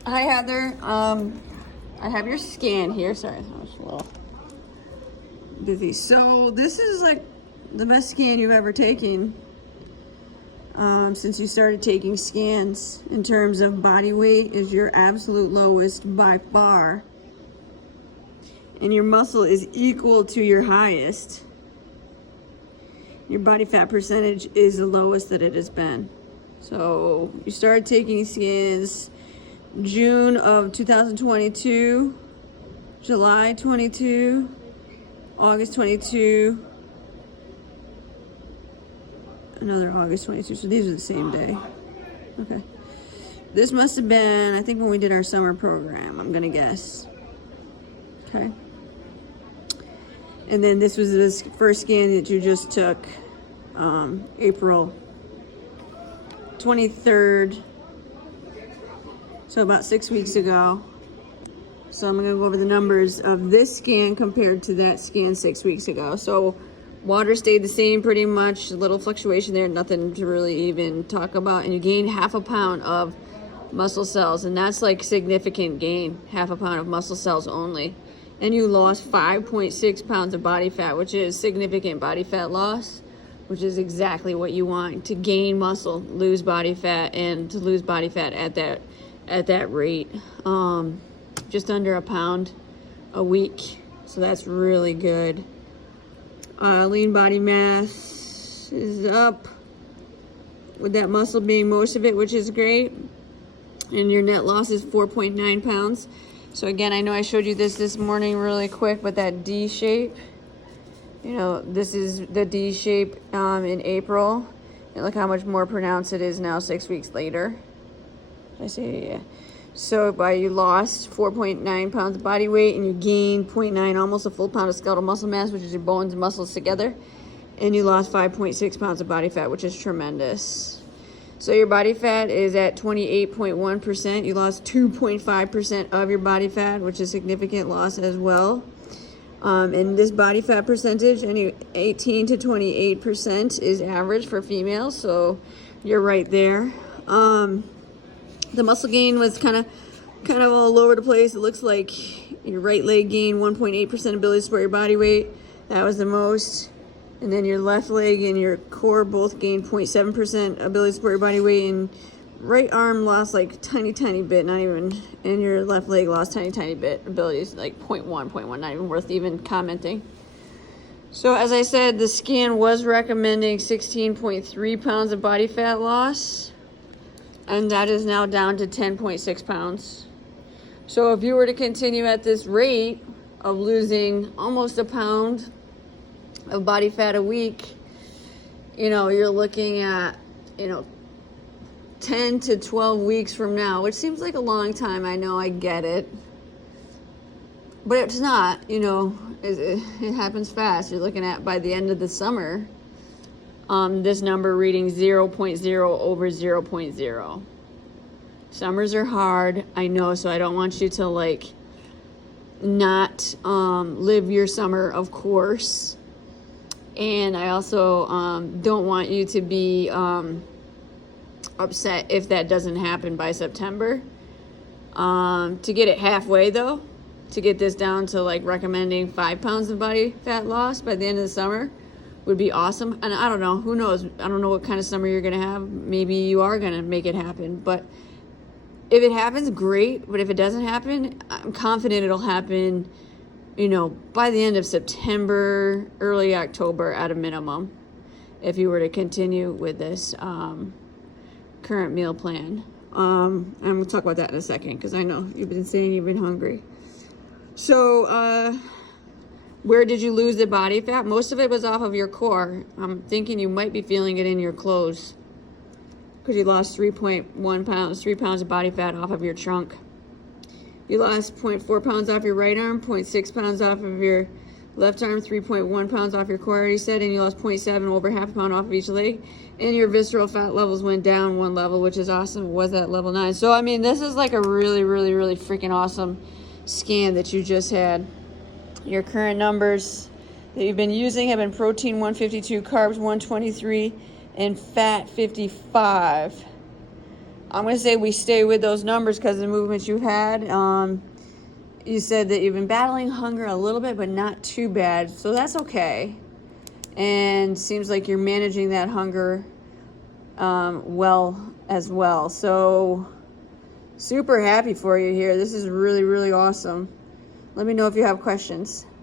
Hi, Heather. I have your scan here. Sorry, I was a little busy. So this is like the best scan you've ever taken since you started taking scans. In terms of body weight, is your absolute lowest by far, and your muscle is equal to your highest. Your body fat percentage is the lowest that it has been. So you started taking scans June of 2022, July 22, August 22, another August 22. So these are the same day. Okay. This must have been, I think, when we did our summer program, I'm going to guess. Okay. And then this was this first scan that you just took, April 23rd. So about 6 weeks ago. So I'm gonna go over the numbers of this scan compared to that scan 6 weeks ago. So water stayed the same pretty much, a little fluctuation there, nothing to really even talk about. And you gained 1/2 pound of muscle cells, and that's like significant gain, 1/2 pound of muscle cells only. And you lost 5.6 pounds of body fat, which is significant body fat loss, which is exactly what you want to gain muscle, lose body fat, and to lose body fat at that rate. Just under 1 pound a week. So that's really good. Lean body mass is up, with that muscle being most of it, which is great. And your net loss is 4.9 pounds. So again, I know I showed you this morning really quick, but that D shape, you know, this is the D shape in April. And look how much more pronounced it is now 6 weeks later. Did I say, yeah. So you lost 4.9 pounds of body weight, and you gained 0.9, almost a full pound of skeletal muscle mass, which is your bones and muscles together. And you lost 5.6 pounds of body fat, which is tremendous. So your body fat is at 28.1%. You lost 2.5% of your body fat, which is significant loss as well. And this body fat percentage, 18 to 28% is average for females. So you're right there. The muscle gain was kind of all over the place. It looks like your right leg gained 1.8% ability to support your body weight. That was the most. And then your left leg and your core both gained 0.7% ability to support your body weight. And right arm lost like tiny bit, not even. And your left leg lost tiny bit abilities, like 0.1, not even worth even commenting. So as I said, the scan was recommending 16.3 pounds of body fat loss. And that is now down to 10.6 pounds. So if you were to continue at this rate of losing almost 1 pound of body fat a week, you know, you're looking at, 10 to 12 weeks from now, which seems like a long time. I know, I get it. But it's not, it happens fast. You're looking at, by the end of the summer, this number reading 0.0 over 0.0. Summers are hard, I know, so I don't want you to not live your summer, of course. And I also don't want you to be upset if that doesn't happen by September. To get it halfway though, to get this down to recommending 5 pounds of body fat loss by the end of the summer, would be awesome. And I don't know, who knows? I don't know what kind of summer you're gonna have. Maybe you are gonna make it happen. But if it happens, great. But if it doesn't happen, I'm confident it'll happen, by the end of September, early October at a minimum, if you were to continue with this current meal plan. And we'll talk about that in a second, because I know you've been saying you've been hungry. So, where did you lose the body fat? Most of it was off of your core. I'm thinking you might be feeling it in your clothes, because you lost 3.1 pounds, 3 pounds of body fat off of your trunk. You lost 0.4 pounds off your right arm, 0.6 pounds off of your left arm, 3.1 pounds off your core, I already said, and you lost 0.7, over 1/2 pound off of each leg. And your visceral fat levels went down 1 level, which is awesome. It was at level 9. So, I mean, this is like a really, really, really freaking awesome scan that you just had. Your current numbers that you've been using have been protein 152, carbs 123, and fat 55. I'm going to say we stay with those numbers because of the movements you've had. You said that you've been battling hunger a little bit, but not too bad. So that's okay. And seems like you're managing that hunger well as well. So super happy for you here. This is really, really awesome. Let me know if you have questions.